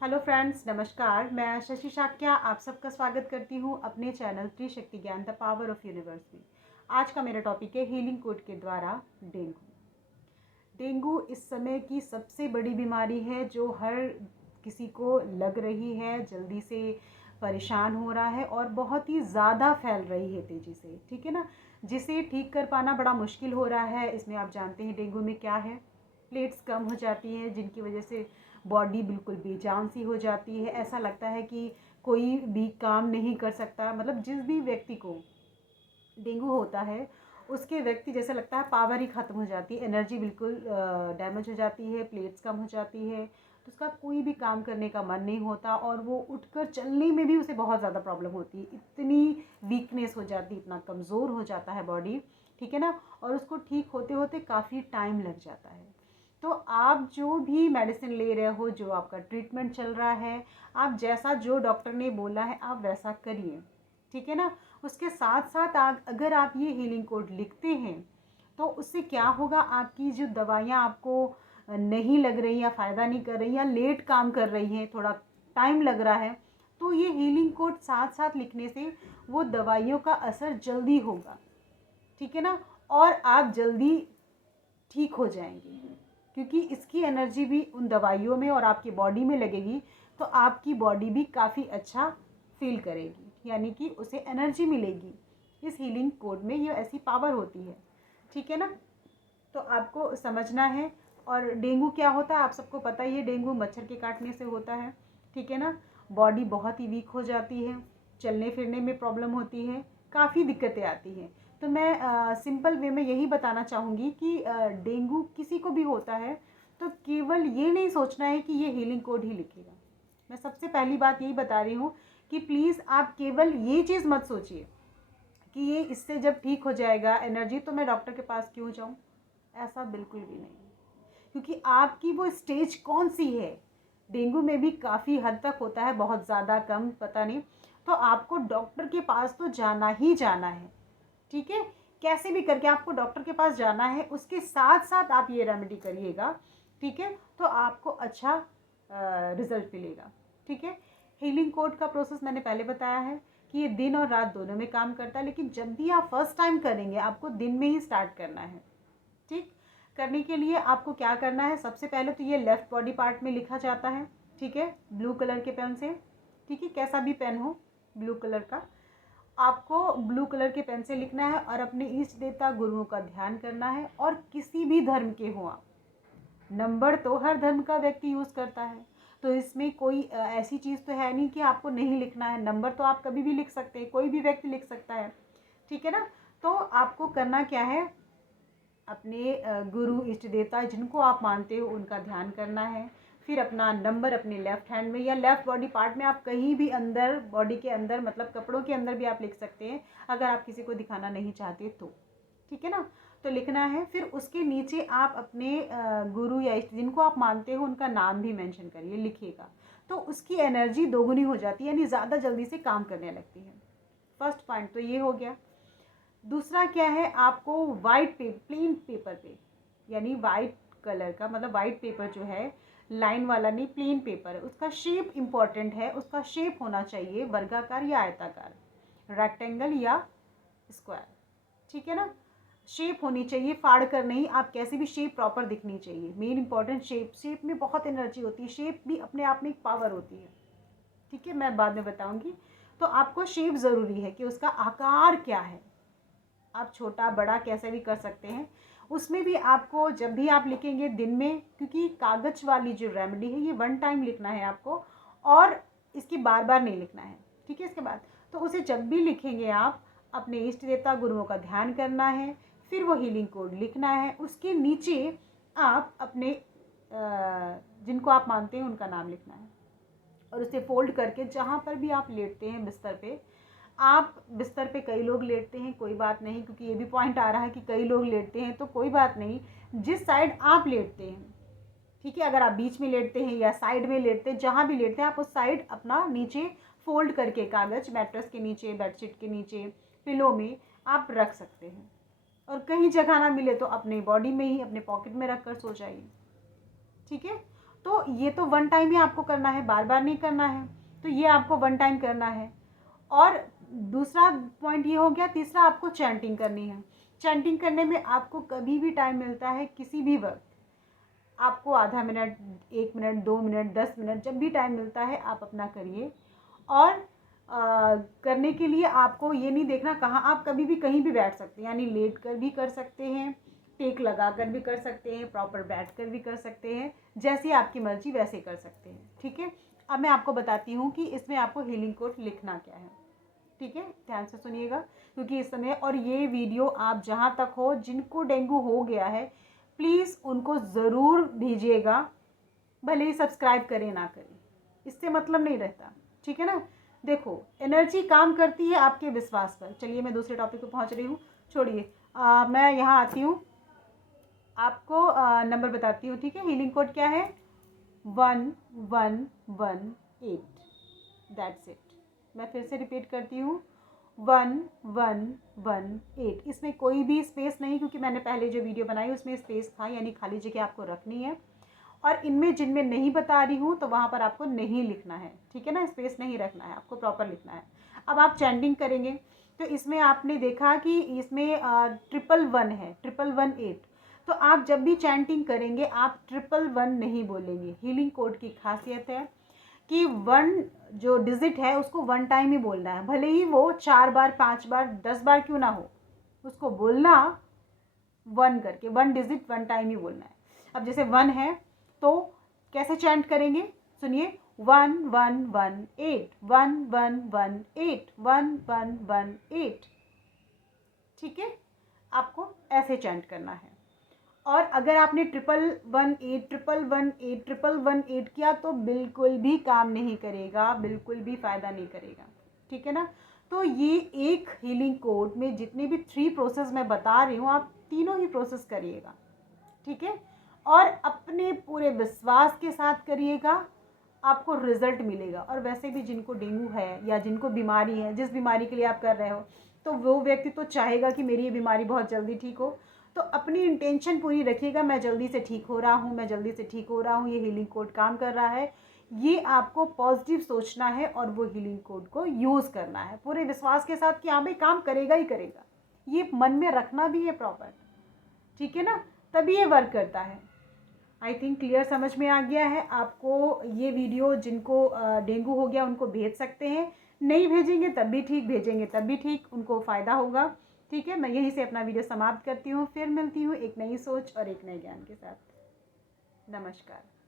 Hello friends, नमस्कार। मैं शशि शाक्या आप सबका स्वागत करती हूँ अपने चैनल त्रिशक्ति ज्ञान द पावर ऑफ यूनिवर्स में। आज का मेरा टॉपिक है हीलिंग कोड के द्वारा डेंगू। डेंगू इस समय की सबसे बड़ी बीमारी है जो हर किसी को लग रही है, जल्दी से परेशान हो रहा है और बहुत ही ज़्यादा फैल रही है तेज़ी से, ठीक है ना। जिसे ठीक कर पाना बड़ा मुश्किल हो रहा है। इसमें आप जानते हैं डेंगू में क्या है, प्लेट्स कम हो जाती हैं जिनकी वजह से बॉडी बिल्कुल बेजान सी हो जाती है। ऐसा लगता है कि कोई भी काम नहीं कर सकता। मतलब जिस भी व्यक्ति को डेंगू होता है उसके व्यक्ति जैसे लगता है पावर ही ख़त्म हो जाती है, एनर्जी बिल्कुल डैमेज हो जाती है, प्लेट्स कम हो जाती है, तो उसका कोई भी काम करने का मन नहीं होता और वो उठकर चलने में भी उसे बहुत ज़्यादा प्रॉब्लम होती है। इतनी वीकनेस हो जाती है, इतना कमज़ोर हो जाता है बॉडी, ठीक है ना। और उसको ठीक होते होते काफ़ी टाइम लग जाता है। तो आप जो भी मेडिसिन ले रहे हो, जो आपका ट्रीटमेंट चल रहा है, आप जैसा जो डॉक्टर ने बोला है आप वैसा करिए, ठीक है ना। उसके साथ साथ अगर आप ये हीलिंग कोड लिखते हैं तो उससे क्या होगा, आपकी जो दवाइयाँ आपको नहीं लग रही या फ़ायदा नहीं कर रही या लेट काम कर रही हैं, थोड़ा टाइम लग रहा है, तो ये हीलिंग कोड साथ साथ लिखने से वो दवाइयों का असर जल्दी होगा, ठीक है ना। और आप जल्दी ठीक हो जाएंगे क्योंकि इसकी एनर्जी भी उन दवाइयों में और आपकी बॉडी में लगेगी, तो आपकी बॉडी भी काफ़ी अच्छा फील करेगी, यानी कि उसे एनर्जी मिलेगी। इस हीलिंग कोड में ये ऐसी पावर होती है, ठीक है ना। तो आपको समझना है। और डेंगू क्या होता है आप सबको पता ही है, डेंगू मच्छर के काटने से होता है, ठीक है ना। बॉडी बहुत ही वीक हो जाती है, चलने फिरने में प्रॉब्लम होती है, काफ़ी दिक्कतें आती हैं। तो मैं सिंपल वे में यही बताना चाहूँगी कि डेंगू किसी को भी होता है तो केवल ये नहीं सोचना है कि ये हीलिंग कोड ही लिखेगा। मैं सबसे पहली बात यही बता रही हूँ कि प्लीज़ आप केवल ये चीज़ मत सोचिए कि ये इससे जब ठीक हो जाएगा एनर्जी तो मैं डॉक्टर के पास क्यों जाऊँ। ऐसा बिल्कुल भी नहीं, क्योंकि आपकी वो स्टेज कौन सी है। डेंगू में भी काफ़ी हद तक होता है, बहुत ज़्यादा कम पता नहीं। तो आपको डॉक्टर के पास तो जाना ही जाना है, ठीक है। कैसे भी करके आपको डॉक्टर के पास जाना है, उसके साथ साथ आप ये रेमेडी करिएगा, ठीक है। तो आपको अच्छा रिजल्ट मिलेगा, ठीक है। हीलिंग कोड का प्रोसेस मैंने पहले बताया है कि ये दिन और रात दोनों में काम करता है, लेकिन जब भी आप फर्स्ट टाइम करेंगे आपको दिन में ही स्टार्ट करना है, ठीक। करने के लिए आपको क्या करना है, सबसे पहले तो ये लेफ्ट बॉडी पार्ट में लिखा जाता है, ठीक है, ब्लू कलर के पेन से, ठीक है, कैसा भी पेन हो ब्लू कलर का। आपको ब्लू कलर के पेन से लिखना है और अपने इष्ट देवता गुरुओं का ध्यान करना है। और किसी भी धर्म के हो आप, नंबर तो हर धर्म का व्यक्ति यूज़ करता है, तो इसमें कोई ऐसी चीज़ तो है नहीं कि आपको नहीं लिखना है। नंबर तो आप कभी भी लिख सकते हैं, कोई भी व्यक्ति लिख सकता है, ठीक है ना। तो आपको करना क्या है, अपने गुरु इष्ट देवता जिनको आप मानते हो उनका ध्यान करना है। फिर अपना नंबर अपने लेफ्ट हैंड में या लेफ्ट बॉडी पार्ट में, आप कहीं भी अंदर बॉडी के अंदर मतलब कपड़ों के अंदर भी आप लिख सकते हैं अगर आप किसी को दिखाना नहीं चाहते तो, ठीक है ना। तो लिखना है। फिर उसके नीचे आप अपने गुरु या इष्ट जिनको आप मानते हो उनका नाम भी मेंशन करिए, लिखिएगा। तो उसकी एनर्जी दोगुनी हो जाती है, यानी ज़्यादा जल्दी से काम करने लगती है। फर्स्ट पॉइंट तो ये हो गया। दूसरा क्या है, आपको वाइट प्लेन पेपर पे, यानी वाइट कलर का, मतलब वाइट पेपर जो है, लाइन वाला नहीं, प्लेन पेपर है, उसका शेप इंपॉर्टेंट है। उसका शेप होना चाहिए वर्गाकार या आयताकार, रेक्टेंगल या स्क्वायर, ठीक है ना। शेप होनी चाहिए, फाड़ कर नहीं, आप कैसे भी शेप प्रॉपर दिखनी चाहिए। मेन इंपॉर्टेंट शेप, शेप में बहुत एनर्जी होती है, शेप भी अपने आप में एक पावर होती है, ठीक है, मैं बाद में बताऊंगी। तो आपको शेप ज़रूरी है कि उसका आकार क्या है, आप छोटा बड़ा कैसे भी कर सकते हैं। उसमें भी आपको जब भी आप लिखेंगे दिन में, क्योंकि कागज वाली जो रेमेडी है ये वन टाइम लिखना है आपको और इसकी बार बार नहीं लिखना है, ठीक है। इसके बाद तो उसे जब भी लिखेंगे आप अपने इष्ट देवता गुरुओं का ध्यान करना है, फिर वो हीलिंग कोड लिखना है। उसके नीचे आप अपने जिनको आप मानते हैं उनका नाम लिखना है और उसे फोल्ड करके जहाँ पर भी आप लेटते हैं बिस्तर पे, आप बिस्तर पे कई लोग लेटते हैं, कोई बात नहीं, क्योंकि ये भी पॉइंट आ रहा है कि कई लोग लेटते हैं, तो कोई बात नहीं, जिस साइड आप लेटते हैं, ठीक है, अगर आप बीच में लेटते हैं या साइड में लेटते हैं, जहाँ भी लेटते हैं आप उस साइड अपना नीचे फोल्ड करके कागज मैट्रेस के नीचे, बेडशीट के नीचे, पिलो में आप रख सकते हैं। और कहीं जगह ना मिले तो अपने बॉडी में ही अपने पॉकेट में रख कर सो जाइए, ठीक है। तो ये तो वन टाइम ही आपको करना है, बार बार नहीं करना है, तो ये आपको वन टाइम करना है। और दूसरा पॉइंट ये हो गया। तीसरा, आपको चैंटिंग करनी है। चैंटिंग करने में आपको कभी भी टाइम मिलता है, किसी भी वक्त आपको आधा मिनट, 1 मिनट, 2 मिनट, 10 मिनट, जब भी टाइम मिलता है आप अपना करिए। और करने के लिए आपको ये नहीं देखना कहाँ, आप कभी भी कहीं भी बैठ सकते हैं, यानी लेट कर भी कर सकते हैं, टेक लगा कर भी कर सकते हैं, प्रॉपर बैठ कर भी कर सकते हैं, जैसी आपकी मर्जी वैसे कर सकते हैं। ठीक है, अब मैं आपको बताती हूँ कि इसमें आपको हीलिंग कोड लिखना क्या है। ठीक है, ध्यान से सुनिएगा, क्योंकि इस समय और ये वीडियो आप जहाँ तक हो, जिनको डेंगू हो गया है प्लीज़ उनको ज़रूर भेजिएगा, भले ही सब्सक्राइब करें ना करें, इससे मतलब नहीं रहता। ठीक है ना। देखो, एनर्जी काम करती है आपके विश्वास पर। चलिए मैं दूसरे टॉपिक पे पहुंच रही हूँ, छोड़िए। मैं यहाँ आती हूँ, आपको नंबर बताती हूँ। ठीक है, हीलिंग कोड क्या है? 1118। That's it. मैं फिर से रिपीट करती हूँ, 1118। इसमें कोई भी स्पेस नहीं, क्योंकि मैंने पहले जो वीडियो बनाई उसमें स्पेस था, यानी खाली जगह आपको रखनी है। और इनमें जिनमें नहीं बता रही हूँ तो वहाँ पर आपको नहीं लिखना है। ठीक है ना, स्पेस नहीं रखना है, आपको प्रॉपर लिखना है। अब आप चैंटिंग करेंगे तो इसमें आपने देखा कि इसमें 111 है, 1118। तो आप जब भी चैंटिंग करेंगे आप 111 नहीं बोलेंगे। हीलिंग कोड की खासियत है कि वन जो डिजिट है उसको वन टाइम ही बोलना है, भले ही वो 4 बार, 5 बार, 10 बार क्यों ना हो, उसको बोलना वन करके, वन डिजिट वन टाइम ही बोलना है। अब जैसे वन है तो कैसे चैंट करेंगे, सुनिए, 1118, 1118, 1118। ठीक है, आपको ऐसे चैंट करना है। और अगर आपने 1118, 1118, 1118 किया तो बिल्कुल भी काम नहीं करेगा, बिल्कुल भी फ़ायदा नहीं करेगा। ठीक है ना। तो ये एक हीलिंग कोड में जितने भी 3 प्रोसेस मैं बता रही हूँ, आप तीनों ही प्रोसेस करिएगा। ठीक है, और अपने पूरे विश्वास के साथ करिएगा, आपको रिजल्ट मिलेगा। और वैसे भी जिनको डेंगू है या जिनको बीमारी है, जिस बीमारी के लिए आप कर रहे हो, तो वो व्यक्ति तो चाहेगा कि मेरी ये बीमारी बहुत जल्दी ठीक हो। तो अपनी इंटेंशन पूरी रखिएगा, मैं जल्दी से ठीक हो रहा हूँ, मैं जल्दी से ठीक हो रहा हूँ, ये हीलिंग कोड काम कर रहा है। ये आपको पॉजिटिव सोचना है और वो हीलिंग कोड को यूज़ करना है पूरे विश्वास के साथ कि हाँ भाई काम करेगा ही करेगा। ये मन में रखना भी है प्रॉपर। ठीक है ना, तभी ये वर्क करता है। आई थिंक क्लियर समझ में आ गया है आपको। ये वीडियो जिनको डेंगू हो गया उनको भेज सकते हैं, नहीं भेजेंगे तब भी ठीक, भेजेंगे तब भी ठीक, उनको फ़ायदा होगा। ठीक है, मैं यहीं से अपना वीडियो समाप्त करती हूँ, फिर मिलती हूँ एक नई सोच और एक नए ज्ञान के साथ। नमस्कार।